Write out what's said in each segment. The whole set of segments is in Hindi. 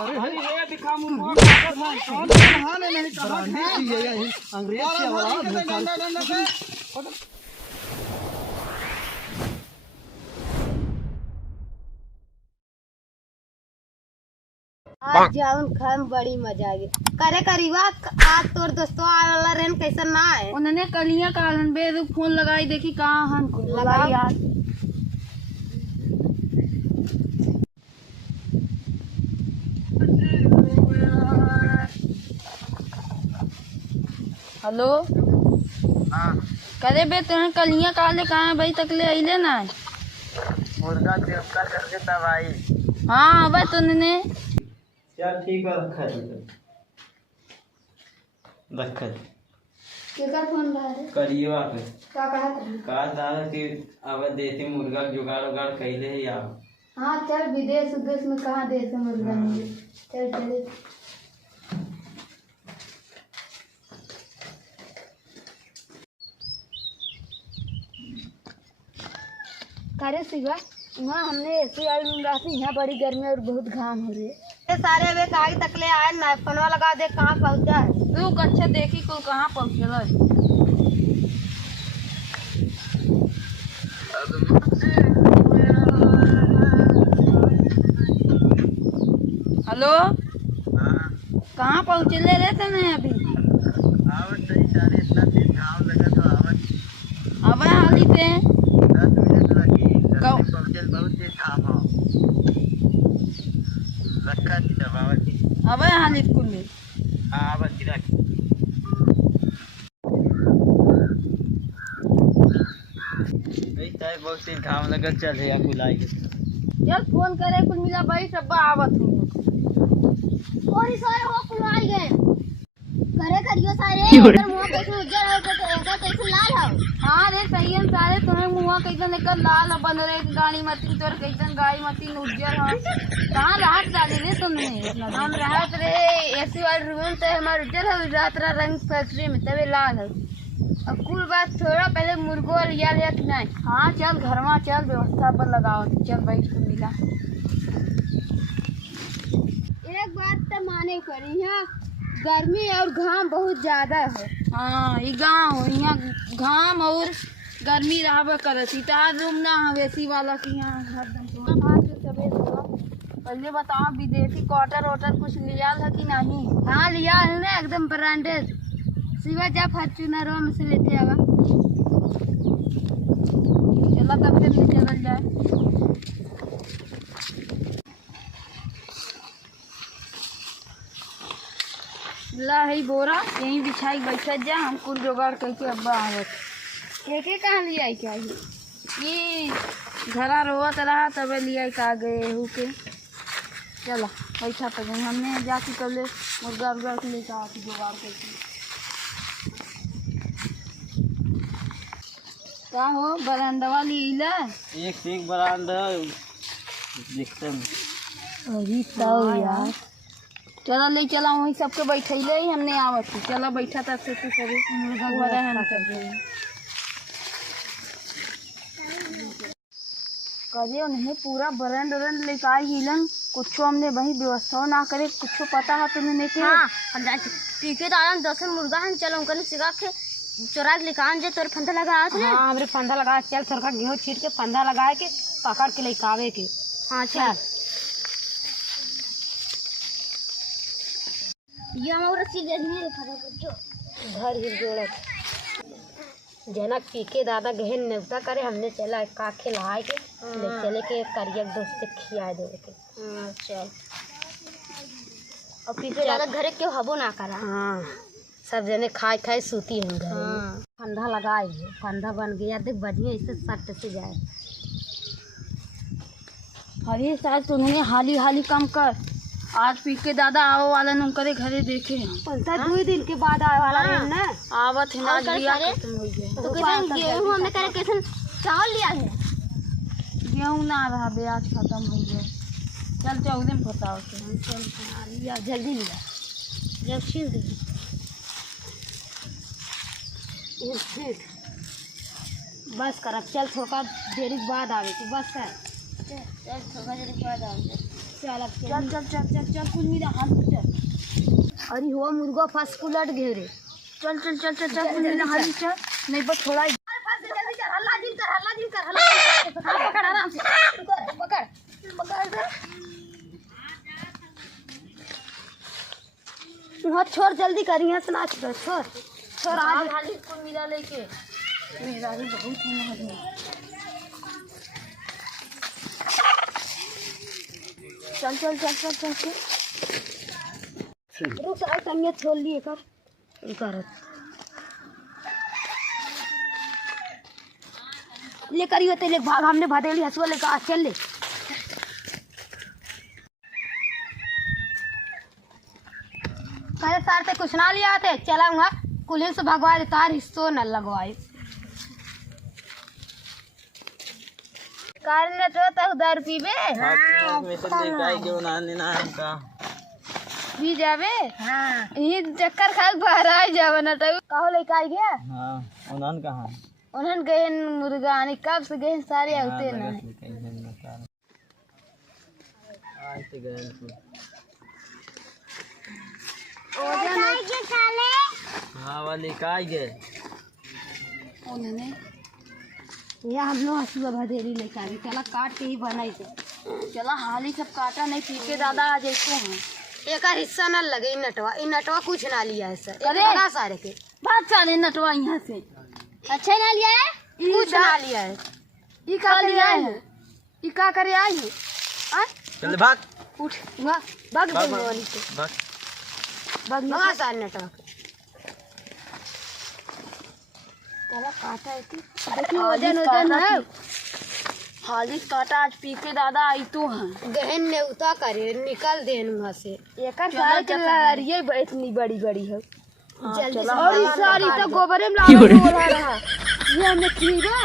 अरे भाई ये दिखा मुर्गा नहीं कहा है अंग्रेज से आवाज। आज जाऊन खाए में बड़ी मजा आ गई। करे करीबा आज तोर दोस्तों आला रेन कैसन ना है। उन्होंने कलिया कालन बे फोन लगाई देखी कहाँ हन लगाई यार। हेलो हाँ करे बे तुम कलिया काले कहाँ भाई तकले अइले ना। मुर्गा देवता करके तब आई। हाँ अब तुमने चल ठीक है रखा रखा केकर फोन रहा है करियो आप का कहा कहा था कि अब देसी मुर्गा जुगाड़ उगाड़ कैले है या। हाँ चल विदेश उदेश में कहाँ देश में मुर्गा मिले। चल चले करे सिवा वहाँ हमने ऐसी आई मंगा थी। यहाँ बड़ी गर्मी और बहुत घाम हो रही है। सारे वे कागज तकले आए ना फोनवा लगा दे कहाँ पहुँचा है। तू अच्छा देखी कुल कहाँ पहुँचल। हेलो कहाँ पहुँचले रे तने अभी। आवत सही सारे इतना दिन घाव लगा तो आवत अब हाली पे 10 मिनट लगी। कौ पहुंचल बहुत ही घाम हो रखा थी दबावत थी। अब हाली स्कूल में हाँ आवत थी रख बहुत ही घाम लगा चल है बुलाई चल फोन करे कुल मिला भाई सब आवत हूँ। और सारे हो पुलवाई गए करे करियो सारे अगर मुंह कैसे उज्जर है तो ऐसा कैसे लाल है। हाँ रे सही है सारे तुम्हें मुँह कैसे निकल लाल बन रहे गाड़ी मती तोर कैसे गाय मती उज्जर है। कहाँ राहत डाली रे तुमने हम राहत रहे एसी वाले रूम तो हमारे उज्जर है रात रंग फैक्ट्री में तभी लाल है। अब कुल बात थोड़ा पहले मुर्गो लिया लिया कि नहीं। हाँ चल घर में चल व्यवस्था पर लगाओ चल बैठ के मिला। एक बात तो माने पड़ी है गर्मी और घाम बहुत ज्यादा है। हाँ ये गाँव यहाँ घाम और गर्मी रहा करती तार रूम ना हवेसी वाला की यहाँ हरदम पहले बताओ विदेशी क्वार्टर वाटर कुछ लिया है कि नहीं। हाँ लिया है ना एकदम ब्रांडेड सिवा जा फॉर्च्यूनर में से लेते आवा। चला तब से ले चल जाए। ला है बोरा यहीं बिछाई बैठा जा हम कुल जोगाड़ करके अब्बा आवत। के कहाँ लिया है क्या ये घरा रोवत रहा तब लिया का गए हु के। चला बैठा तक हमने जाके कल मुर्गा उर्गा के लेकर आती जोगाड़ करके। का हो बरामदवा लीला एक से एक बरामदा दिखते हैं। अभी तो यार चला ले चला वहीं सबके बैठैले ही हमने आवत थी। चला बैठा था से सभी मुर्गा भरा है करे उन्हें पूरा बरंड वरंड लेकर आई हिलन कुछ हमने वही व्यवस्था ना करे कुछ पता है तुम्हें के। हाँ पीके दादा 10 मुर्गा हम चलो उनका सिगा के चोरा के लेकान जे तोर फंदा लगा आस हाँ हमरे फंदा लगा चल थोड़ा गेहूँ छीट के फंदा लगाए के पकड़ के लेकावे के। हाँ चल ये हमारा सीधे नहीं रखा घर ही जोड़त जनक पीके दादा गहन नेवता करे हमने चला का खिलाए के ले चले के करिया दोस्त खिया दे के। चल और पीके दादा घरे क्यों हबो ना करा। हाँ सब जने खाए खाए सूती हैं घर में। हाँ फंदा लगाए है फंदा बन गया देख बढ़िया इससे सट से जाए। अरे शायद तुमने हाली हाली कम कर आज पी के दादा आओ वाला नु करे घरे देखे हैं। पलता 2 दिन के बाद आए वाला है ना आवत है ना लिया खत्म हो गया तो कैसे गेहूं हमने करे कैसे चावल लिया है। गेहूं ना रहा ब्याज खत्म हो गया। चल 14 में बताओ चल लिया जल्दी लिया जब छील दे बस कर अब चल थोड़ा देरी बाद आवे तो बस है चल थोड़ा देर बाद आऊंगा। चल चल चल चल चल कुल मेरा हाथ चल। अरे हो मुर्गा फंस उलट गए रे। चल चल चल चल चल कुल मेरा हाथ चल। नहीं बस थोड़ा ही जल्दी कर, हल्ला दिन कर, हल्ला दिन कर, हल्ला पकड़ आराम से, पकड़ पकड़ तू छोड़ जल्दी कर, यहाँ से नाच कर, छोड़ छोड़ आज खाली कुल मिला लेके मेरा भी बहुत है। चल चल चल चल चल चल रुक आ संगे छोड़ लिए कर ले करियो तेरे भाग, हमने भदेली हंसुआ लेकर आ चल ले। सार पे कुछ ना लिया थे, चलाऊंगा कुलिन से भगवा दे, तार हिस्सो न लगवाए कार ने तो उधर पीबे पी जावे। हाँ ये चक्कर खा बाहर आ जावे ना तो कहो लेके आ गया। हां उन्हन कहां उन्हन गए मुर्गा आने, कब से गए सारे आते ना आज से गए हाँ वाली काय गए उन्होंने या हम लोग हंसुआ भदेरी लेकर आगे चला काट के ही बनाई थे। चला हाल ही सब काटा नहीं पी के दादा आ जाते हैं। एक हिस्सा न लगे नटवा, इन नटवा कुछ ना लिया है सर, बड़ा सारे के बात चाले नटवा यहाँ से अच्छा ना लिया है, कुछ ना लिया है। ये का लिया है, ये का करे आई है। चल भाग उठ भाग देने वाली से भाग भाग सारे नटवा चला काटा है। देखिए वजन वजन है, हाली काटा आज पी के दादा आई तो हैं गहन ने उता करे निकल देन वहां से। एक सारे के ये इतनी बड़ी बड़ी है जल्दी से। और सारी तो गोबरे में बोला रहा ये हमने खरीदा,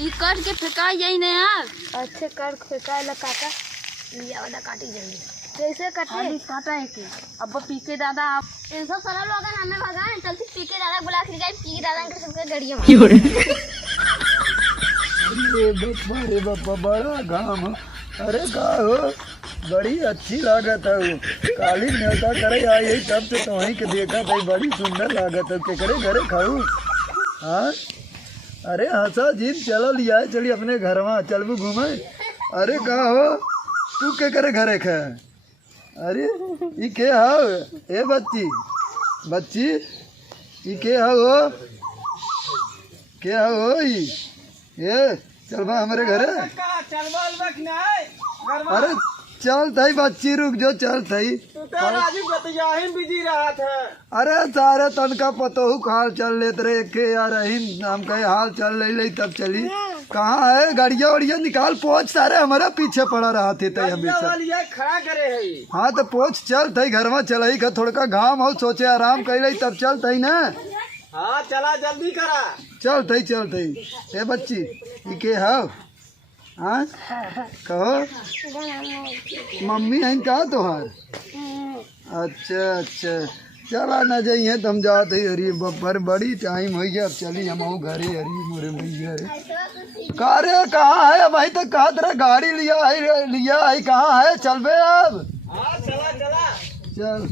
ये कट के फेंका जाई ना यार। अच्छे कर फेंका ला काका लिया वाला काटी जल्दी कैसे कटे हाली काटा है कि अब पीके दादा आप इन सब सारा लोग हमें भगाए चलते पीके दादा बुला के जाए, पीके दादा के सबके गड़िया मार। अरे बाबा बड़ा घाम, अरे का हो बड़ी अच्छी लागत है। काली न्योता करे आई तब से तो वहीं के देखा था, बड़ी सुंदर लागत है। केकरे घरे खाऊ हाँ अरे हंसा जीत चलो लिया चली अपने घर में चलबू घूमे। अरे का हो तू केकरे घरे खा, अरे ये के हो ए बच्ची बच्ची ये के हो क्या हो ये चल बा हमारे घरे। अरे चल थई बच्ची रुक जो चल थई बिजी रहा था। अरे सारे तन का पतोहू हाल चल लेते रहे के यार हम कहे हाल चल ले तब चली। कहाँ है गाड़िया वाड़िया निकाल पहुँच, सारे हमारा पीछे पड़ा रहा थे तई हमेशा खड़ा करे है। हाँ तो पहुँच चल थई घर में चल का थोड़ा का घाम हो सोचे आराम कर ले तब चल थई ना। हाँ चला जल्दी करा चल थई ए बच्ची ये के हो हाँ कहो मम्मी है कहा तोहार। अच्छा चला न जाइए तो हम जाते हरी बब्बर बड़ी टाइम हो गया, अब चली हम घरे हरी मोरे भैया कारे कहाँ है भाई तक कहा तेरा गाड़ी लिया है कहाँ है चल बे अब चल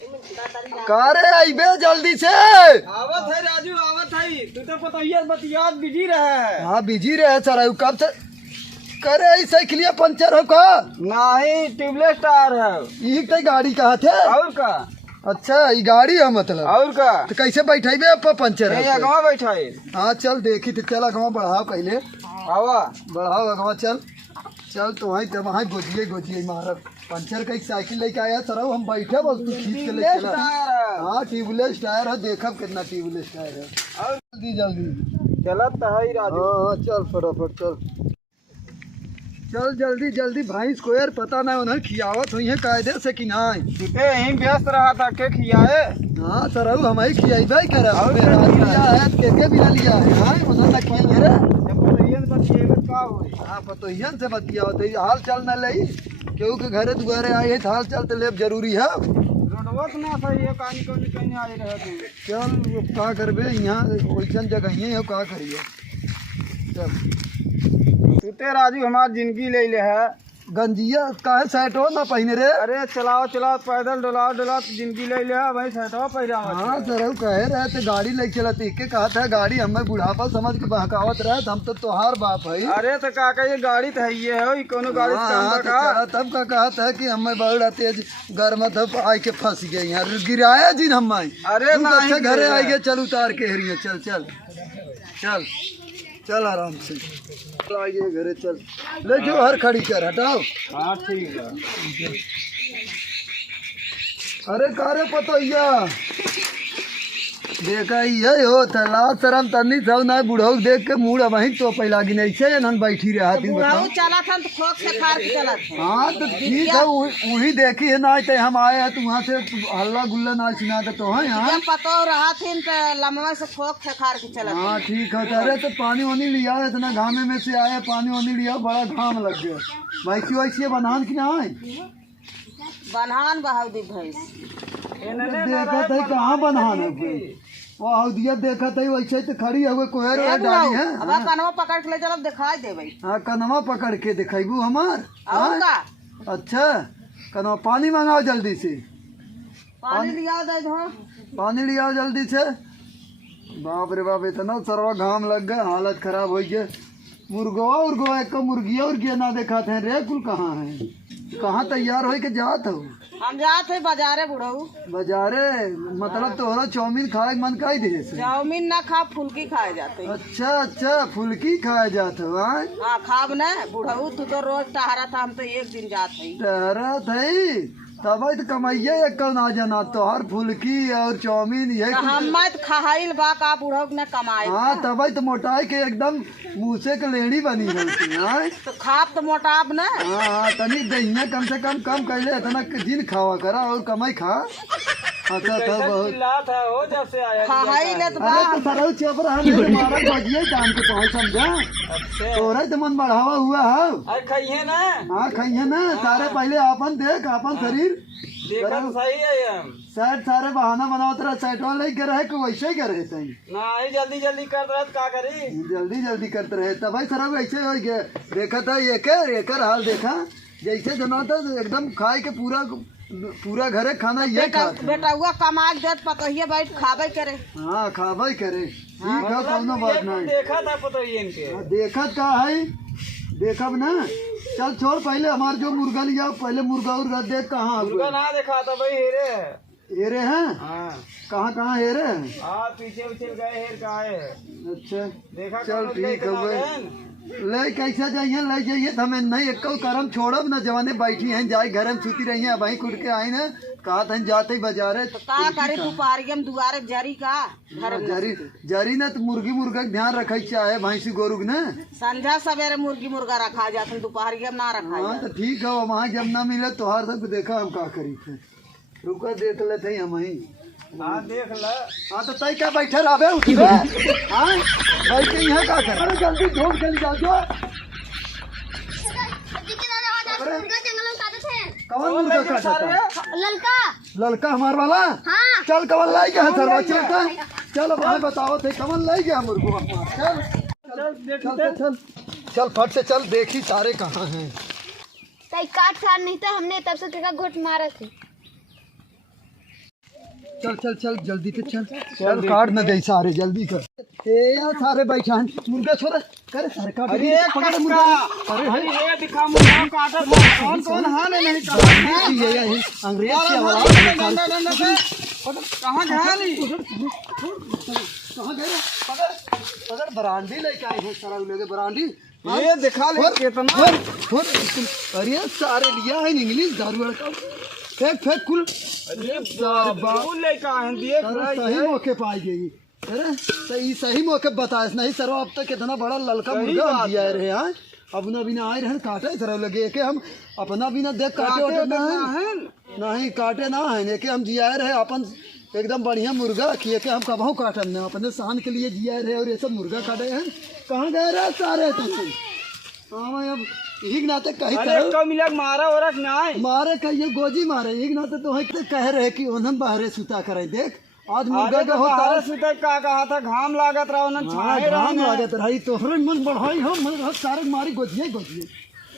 कारे आइबे जल्दी से। आवत है राजू आवत है, तू तो पता बतियात बिजी रहे। हाँ बिजी रहे सर कब से करे साइकिलिया पंचर हो का नहीं ट्यूबलेस टायर है। ये तो गाड़ी कहा थे और का अच्छा ये गाड़ी है मतलब और का तो कैसे बैठाई बे पंचर है अगवा बैठाई। हाँ चल देखी तो चल अगवा बढ़ाओ पहले आवा बढ़ाओ अगवा चल तो वहीं तो वहाँ गोजिए मारब पंचर का एक साइकिल लेके आया सर हम बैठे बस तू खींच के ले चला। हाँ ट्यूबलेस टायर है देखब कितना ट्यूबलेस टायर है और जल्दी चलत है राजू। हाँ चल फटाफट चल जल्दी भाई को यार पता ना उन्हें खियावत हुई है कायदे से कि नहीं यहीं व्यस्त रहा था के खियाए। हाँ सर हम ही खियाई भाई कर के भी लिया है। हाँ उन्होंने कहीं है हाँ पतोहियन से बतिया हाल चाल न ले क्यों के घरे दुआरे आए है हाल चाल तो ले जरूरी है। चल का करबे यहाँ वैसन जगह है का करिए चल तूते राजू हमार जिंदगी ले है गंजिया काहे सेटो ना पहिने रे। अरे चलाओ चलाओ पैदल डोलाओ डोलाओ जिंदगी ले लिया भाई सेटवा पहिरा। हाँ सर कहे रहे थे गाड़ी ले चला के कहा था गाड़ी हमें बुढ़ापा समझ के बहकावत रहे हम तो तोहार बाप है। अरे तो काका ये गाड़ी तो है ये है कोनो गाड़ी से काम हाँ, का तो तब का कहा था कि हमें बड़ा तेज गर्म था आई के फंस गए यहाँ गिराया जी हम। अरे अच्छा घरे आई गए चल उतार के हरिए चल चल चल चल आराम से आइए घरे चल ले जो हर खड़ी कर हटाओ। हाँ ठीक है। अरे कारे पतोइया देखा ये हो तला शरम तन्नी सब ना बुढ़ऊ देख के मुड़ वहीं तो पहला गिन ऐसे नन बैठी रहा थी बताओ। चला था तो खोक से खार के चला था। हाँ तो ठीक है वही देखी है ना तो हम आए हैं तो वहाँ से हल्ला गुल्ला ना सुना के तो है यहाँ जब पतो रहा थी तो लम्बा से खोक से खार के चला। हाँ ठीक है। अरे तो पानी वानी लिया इतना घामे में से आया पानी वानी लिया बड़ा घाम लग गया। वैसी वैसी बनान की ना है बनहान बहाउदी भैंस देखा था कहाँ बनान है वो हौदिया देखा था वैसे तो खड़ी हुए कोहर डाली है। अब कनवा पकड़ के ले चलो दिखाई देबै। हाँ कनवा पकड़ के दिखाइबू हमार। और का अच्छा कनवा पानी मंगाओ जल्दी से पानी लिया दे दो। पानी लियाओ जल्दी से। बाप रे बाप इतना सरवा घाम लग गया हालत खराब हो गया। मुर्गवा उर्गवा एक मुर्गिया उर्गिया ना देखा थे रे कुल कहाँ है कहाँ तैयार हो के जात हो। हम जाते हैं बाजारे बुढ़ऊ बाजारे मतलब तोहरा चाउमीन खाए के मन का ही दे से। चाउमीन ना खा फुल्की खाए जाते। अच्छा अच्छा फुल्की खाए जात हो। हाँ खाब न बुढ़ऊ तू तो रोज टहरा था हम तो एक दिन जात है। टहरा थे तब तो कमाइए एक ना जना तोहर फुल्की और चाउमीन ये हम खाइल बा का बुढ़ऊ ने कमाए। हाँ तब तो मोटाई के एकदम मुँह के लेनी बनी है। तो खाब तो मोटाब न। हाँ तनी दहिया कम से कम कैले इतना दिन खावा करा और कमाई खा। अच्छा था बहुत हो जब से आया खाइले तो अरे तो सरऊ चपर हम मारा बजिए काम के पहुंच समझा तोरा तो मन बढ़ावा हुआ है। अरे खाइए ना। हाँ खाइए ना सारे पहले अपन देख अपन शरीर देखा तो सही है हम सेट सारे बहाना बनाओ तेरा सेट वाले ही रहे कि वैसे ही रहे सही ना जल्दी जल्दी कर रहे का करी जल्दी जल्दी करते रहे तब भाई सरऊ ऐसे हो गया। देखा था एक हाल देखा जैसे जना था एकदम खाए के पूरा घरे खाना ये बेटा हुआ कमा देत पतोहिए बैठ खाबे करे। हाँ खाबे करे ठीक है कोनो बात नहीं। देखा था पता ही इनके देखत का है देखब ना चल छोड़ पहले हमार जो मुर्गा लिया पहले मुर्गा उर्गा देख कहाँ ना देखा था भाई हेरे हेरे हैं। हाँ कहाँ हेरे हैं। हाँ पीछे उछल गए हेर कहाँ है। अच्छा देखा चल ठीक है ले कैसे जाइए ले जाइए हमें नहीं एक करम छोड़ब ना जवाने बैठी हैं जाए घर में सुती रही है वहीं कुट के आई ना कहा था जाते ही बाजारे तो का करे दुपारियम दुआरे जरी का घर जरी ना तो मुर्गी मुर्गा के ध्यान रखे चाहे भैंसी गोरु ने संझा सवेरे मुर्गी मुर्गा रखा जाते दोपहरियम ना रखा। हाँ तो ठीक है वहाँ जब ना मिले तो हर सब देखा हम का करी थे रुका देख लेते हम वहीं। हाँ देख ल। हाँ तो तय क्या बैठे रहे उठे हाँ बैठ के यहाँ का कर जल्दी ढूंढ चली जाओ जो कौन मुर्गा काटा था ललका ललका हमार वाला। हाँ। चल कवन लाई गया सरवा चलता चल अब हमें बताओ थे कवन लाई गया मुर्गो चल चल चल चल फट से चल देखी सारे कहाँ हैं। काट सार नहीं था हमने तब से तेरा घुट मारा थे। चल चल चल जल्दी से चल चल काट न दे सारे जल्दी कर यार सारे बैठा मुर्गा छोड़ा करे सारे काट पकड़ मुर्गा। अरे ये दिखा मुर्गा काटा कौन कौन हाल है नहीं कहा अंग्रेज की आवाज कहाँ जा ली कहाँ गए पकड़ बरांडी लेके आए हैं सारा लोग बरांडी ये दिखा ले कितना अरे सारे लिया है इंग्लिश दारू का फेंक फेंक कुल सही मौके पाई गई। अरे सही मौके बताए नहीं सर अब तक कितना बड़ा ललका मुर्गा दिया रहे हैं अपना बिना आए रहे काटे सर लगे के हम अपना बिना देख काटे वाटे ना है नहीं काटे ना है के हम जिया रहे अपन एकदम बढ़िया मुर्गा किए के हम कबहू काटन न अपने शान के लिए जिया रहे और ये सब मुर्गा काटे हैं कहाँ गए रहे सारे तुमसे। हाँ अब एक नाते कहीं मारा और मारे कहिए गोजी मारे एक नाते तो कह रहे कि उन्हन बाहरे सुता करे देख आज मुर्गा का होता सुता का कहा था घाम लागत रहा घाम लागत रही तोहरे मन बढ़ाई हम सारे मारी गोजिए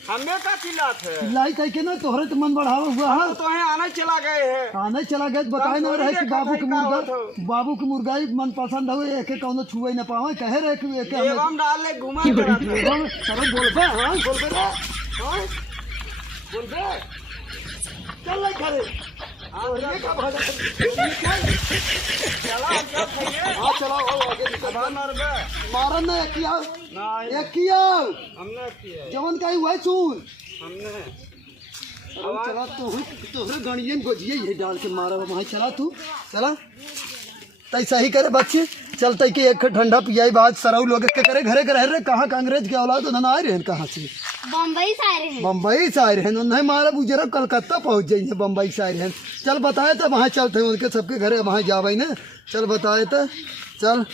हमें का चिल्लात है? लाई कह के ना तोहरे तो मन बढ़ावा हुआ है। तो है आने चला गए हैं। आने चला गए तो बताए ना रहे कि बाबू के मुर्गा ही मन पसंद हो, एक एक कौनो छुए न पावे, कहे रहे कि एक एवं डाले घुमा करा था। सर बोल बे, हाँ बोल बे रे, हाँ बोल बे, चल ले घरे। हाँ ये का भागा हाँ चला आगे निकल मारन ना एक किया हमने किया जवन का हुआ चूल हमने चला तोहरे गणियन गोजिए ये डाल के मारा वहाँ चला तू चला तैसा ही करे बच्चे चलते कि एक ठंडा पियाई बात सरऊ लोग के करे घरे के रह रहे कहाँ का अंग्रेज के औलाद उन्हें आए रहे कहाँ से बम्बई से आए रहे बम्बई से आए रहे उन्हें मारा बुजरा कलकत्ता पहुँच जाइए बम्बई से आए रहे चल बताए तो वहाँ चलते उनके सबके घरे वहाँ जावे ना चल बताए तो चल